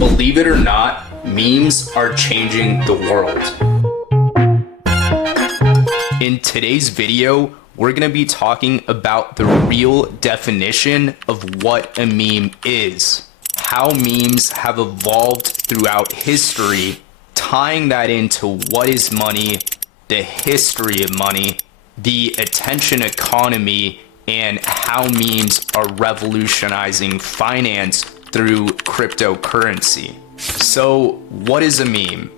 Believe it or not, memes are changing the world. In today's video, we're going to be talking about the real definition of what a meme is, how memes have evolved throughout history, tying that into what is money, the history of money, the attention economy, and how memes are revolutionizing finance through cryptocurrency. So, what is a meme?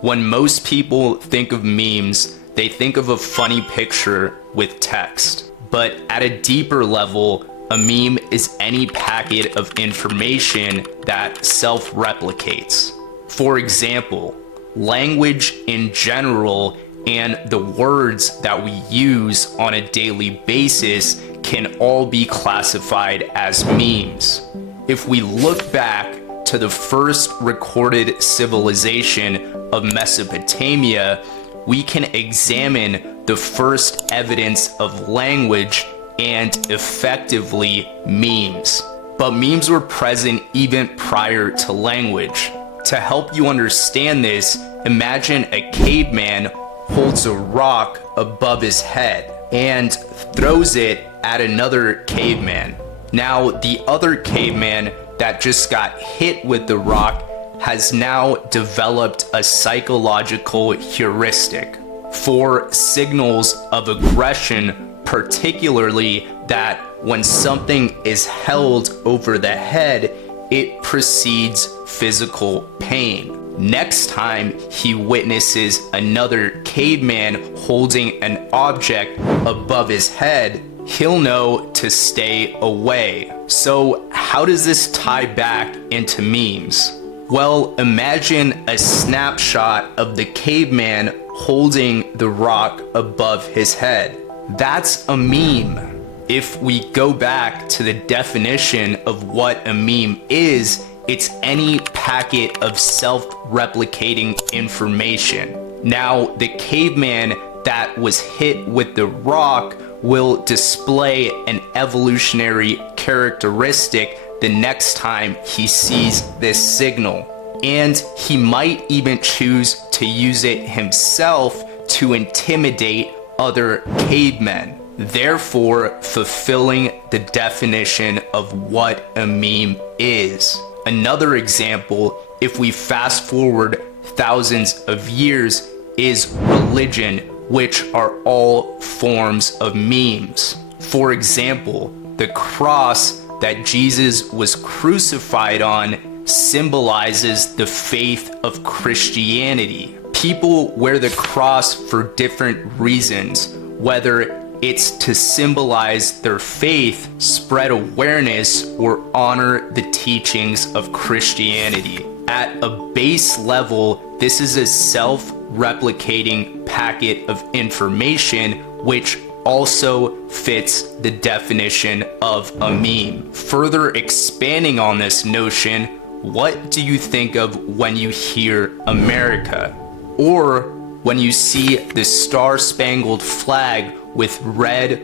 When most people think of memes, they think of a funny picture with text. But at a deeper level, a meme is any packet of information that self-replicates. For example, language in general and the words that we use on a daily basis can all be classified as memes. If we look back to the first recorded civilization of Mesopotamia, we can examine the first evidence of language and effectively memes. But memes were present even prior to language. To help you understand this, imagine a caveman holds a rock above his head and throws it at another caveman. Now, the other caveman that just got hit with the rock has now developed a psychological heuristic for signals of aggression, particularly that when something is held over the head, it precedes physical pain. Next time he witnesses another caveman holding an object above his head, he'll know to stay away. So how does this tie back into memes? Well, imagine a snapshot of the caveman holding the rock above his head. That's a meme. If we go back to the definition of what a meme is, it's any packet of self-replicating information. Now, the caveman that was hit with the rock will display an evolutionary characteristic the next time he sees this signal. And he might even choose to use it himself to intimidate other cavemen, therefore fulfilling the definition of what a meme is. Another example, if we fast forward thousands of years, is religion, which are all forms of memes. For example, the cross that Jesus was crucified on symbolizes the faith of Christianity. People wear the cross for different reasons, whether it's to symbolize their faith, spread awareness, or honor the teachings of Christianity. At a base level, this is a self-replicating packet of information which also fits the definition of a meme. Further expanding on this notion, what do you think of when you hear America? Or when you see the Star-Spangled Flag with red,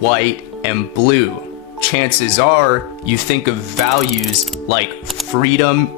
white, and blue? Chances are you think of values like freedom,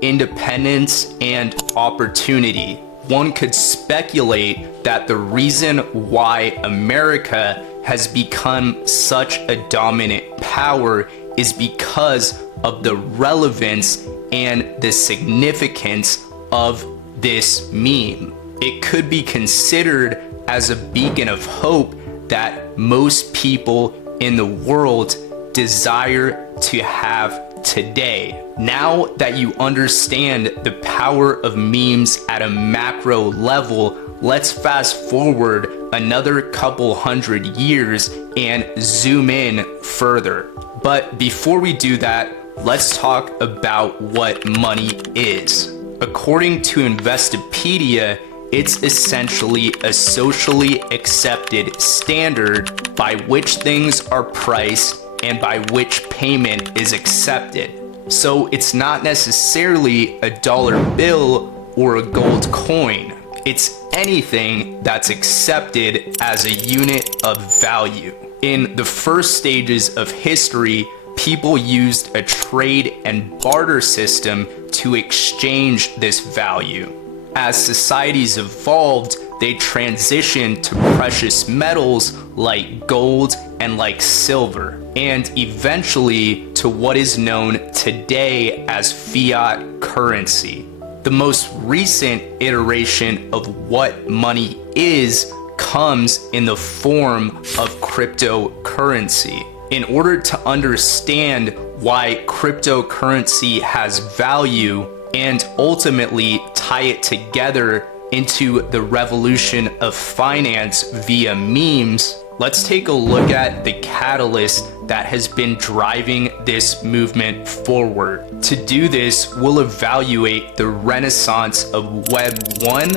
independence, and opportunity. One could speculate that the reason why America has become such a dominant power is because of the relevance and the significance of this meme. It could be considered as a beacon of hope that most people in the world desire to have today. Now that you understand the power of memes at a macro level, let's fast forward another couple hundred years and zoom in further. But before we do that, let's talk about what money is. According to Investopedia, it's essentially a socially accepted standard by which things are priced and by which payment is accepted. So it's not necessarily a dollar bill or a gold coin. It's anything that's accepted as a unit of value. In the first stages of history, people used a trade and barter system to exchange this value. As societies evolved, they transitioned to precious metals like gold and like silver, and eventually to what is known today as fiat currency. The most recent iteration of what money is comes in the form of cryptocurrency. In order to understand why cryptocurrency has value and ultimately tie it together into the revolution of finance via memes, let's take a look at the catalyst that has been driving this movement forward. To do this, we'll evaluate the renaissance of Web 1,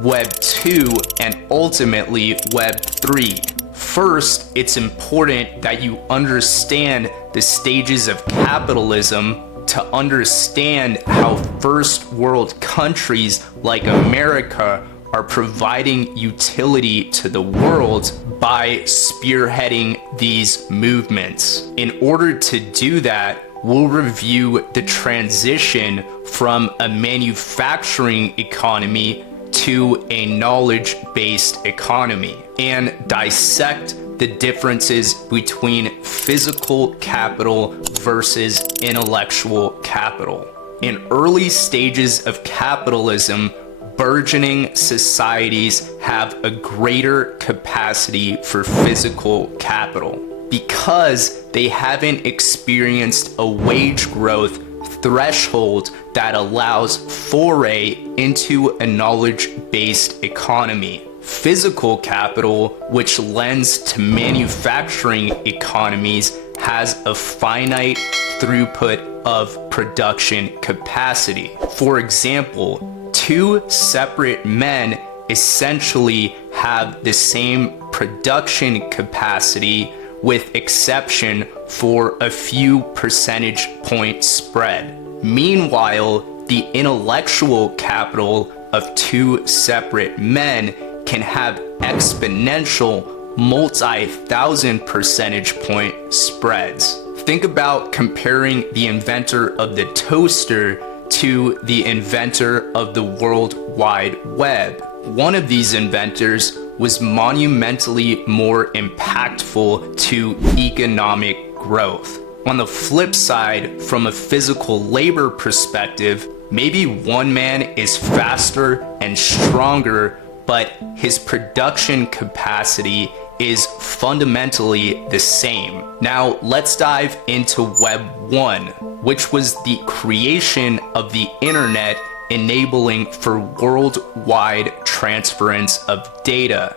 Web 2, and ultimately Web 3. First, it's important that you understand the stages of capitalism to understand how first world countries like America are providing utility to the world by spearheading these movements. In order to do that, we'll review the transition from a manufacturing economy to a knowledge-based economy and dissect the differences between physical capital versus intellectual capital. In early stages of capitalism, burgeoning societies have a greater capacity for physical capital because they haven't experienced a wage growth threshold that allows foray into a knowledge-based economy. Physical capital, which lends to manufacturing economies, has a finite throughput of production capacity. For example, two separate men essentially have the same production capacity with exception for a few percentage point spread. Meanwhile, the intellectual capital of two separate men can have exponential multi-thousand percentage point spreads. Think about comparing the inventor of the toaster to the inventor of the World Wide Web. One of these inventors was monumentally more impactful to economic growth. On the flip side, from a physical labor perspective, maybe one man is faster and stronger, but his production capacity is fundamentally the same. Now, let's dive into Web 1, which was the creation of the internet enabling for worldwide transference of data.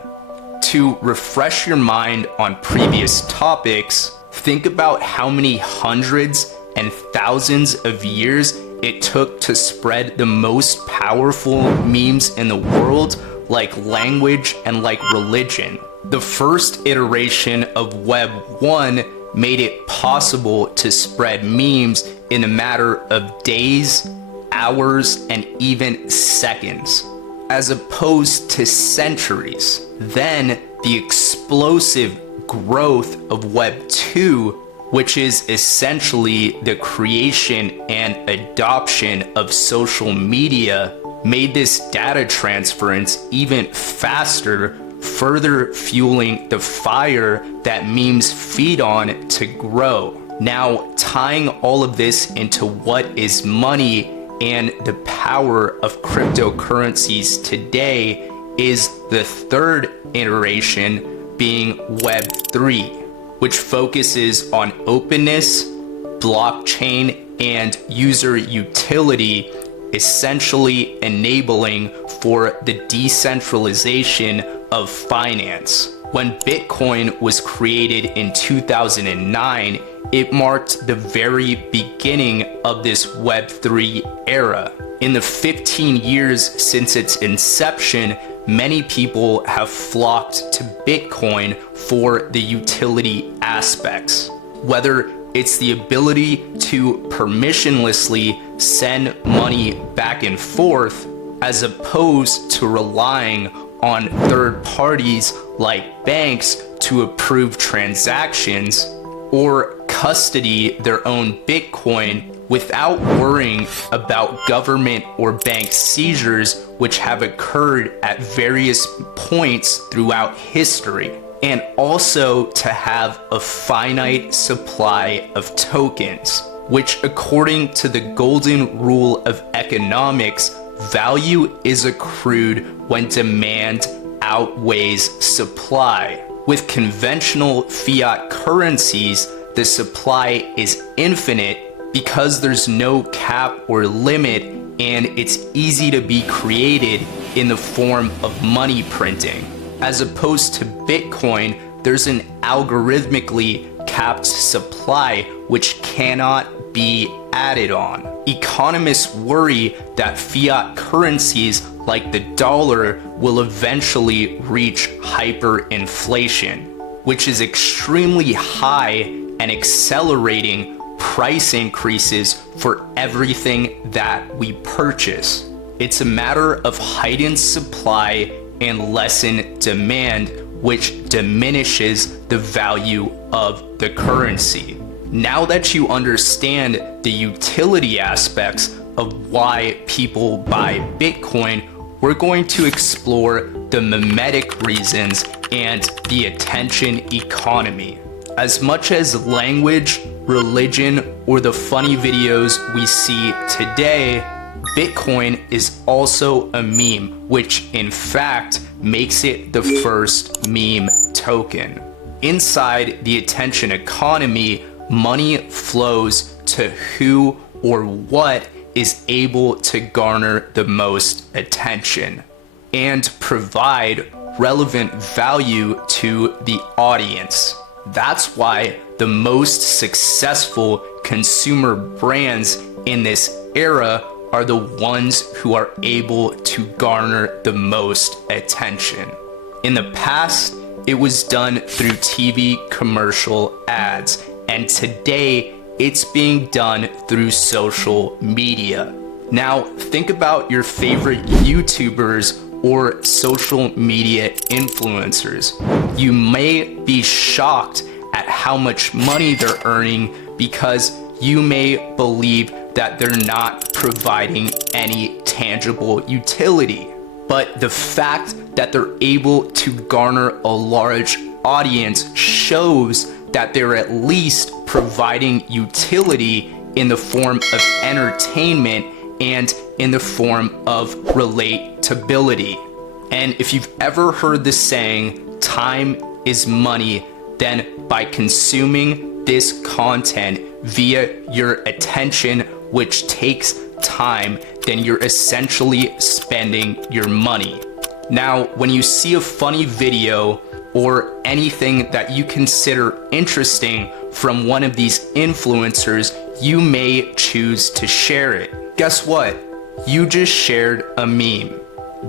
To refresh your mind on previous topics, think about how many hundreds and thousands of years it took to spread the most powerful memes in the world, like language and like religion. The first iteration of Web 1 made it possible to spread memes in a matter of days, hours, and even seconds, as opposed to centuries. Then the explosive growth of Web 2, which is essentially the creation and adoption of social media, made this data transference even faster, further fueling the fire that memes feed on to grow. Now, tying all of this into what is money and the power of cryptocurrencies today is the third iteration, being Web 3, which focuses on openness, blockchain, and user utility, essentially enabling for the decentralization of finance. When Bitcoin was created in 2009, it marked the very beginning of this Web3 era. In the 15 years since its inception, many people have flocked to Bitcoin for the utility aspects. Whether it's the ability to permissionlessly send money back and forth, as opposed to relying on third parties like banks to approve transactions, or custody their own Bitcoin without worrying about government or bank seizures, which have occurred at various points throughout history, and also to have a finite supply of tokens, which, according to the golden rule of economics, value is accrued when demand outweighs supply. With conventional fiat currencies, the supply is infinite because there's no cap or limit, and it's easy to be created in the form of money printing. As opposed to Bitcoin, there's an algorithmically capped supply which cannot be added on. Economists worry that fiat currencies like the dollar will eventually reach hyperinflation, which is extremely high and accelerating price increases for everything that we purchase. It's a matter of heightened supply and lessened demand, which diminishes the value of the currency. Now that you understand the utility aspects of why people buy Bitcoin, we're going to explore the mimetic reasons and the attention economy. As much as language, religion, or the funny videos we see today, Bitcoin is also a meme, which in fact makes it the first meme token. Inside the attention economy, money flows to who or what is able to garner the most attention and provide relevant value to the audience. That's why the most successful consumer brands in this era are the ones who are able to garner the most attention. In the past, it was done through TV commercial ads, and today it's being done through social media. Now, think about your favorite YouTubers or social media influencers. You may be shocked at how much money they're earning because you may believe that they're not providing any tangible utility. But the fact that they're able to garner a large audience shows that they're at least providing utility in the form of entertainment and in the form of relatability. And if you've ever heard the saying, time is money, then by consuming this content via your attention, which takes time, then you're essentially spending your money. Now, when you see a funny video or anything that you consider interesting from one of these influencers, you may choose to share it. Guess what? You just shared a meme.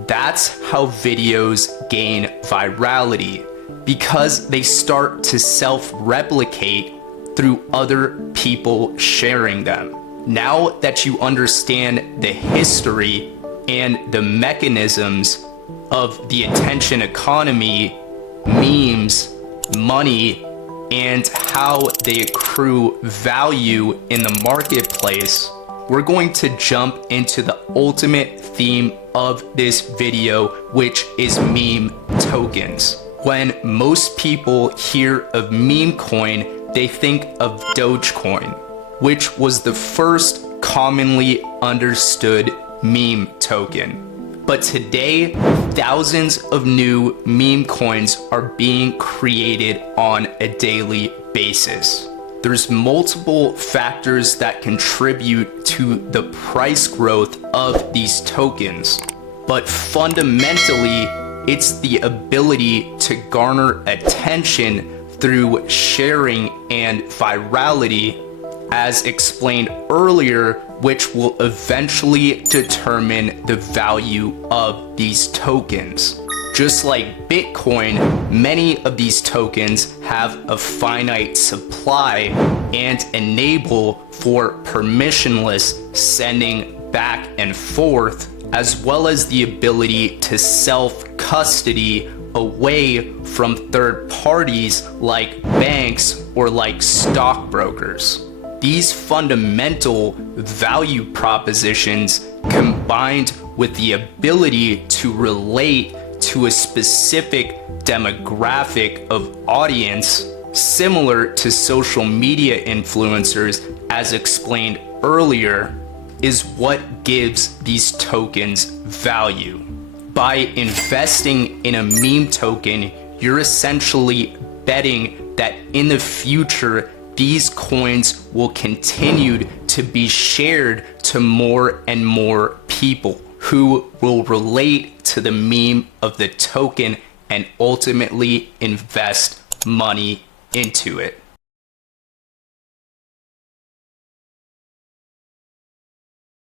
That's how videos gain virality, because they start to self-replicate through other people sharing them. Now that you understand the history and the mechanisms of the attention economy, memes, money, and how they accrue value in the marketplace, we're going to jump into the ultimate theme of this video, which is meme tokens. When most people hear of meme coin, they think of Dogecoin, which was the first commonly understood meme token. But today, thousands of new meme coins are being created on a daily basis. There's multiple factors that contribute to the price growth of these tokens, but fundamentally, it's the ability to garner attention through sharing and virality, as explained earlier, which will eventually determine the value of these tokens. Just like Bitcoin, many of these tokens have a finite supply and enable for permissionless sending back and forth, as well as the ability to self-custody away from third parties like banks or like stockbrokers. These fundamental value propositions, combined with the ability to relate to a specific demographic of audience, similar to social media influencers as explained earlier, is what gives these tokens value. By investing in a meme token, you're essentially betting that in the future, these coins will continue to be shared to more and more people who will relate to the meme of the token and ultimately invest money into it.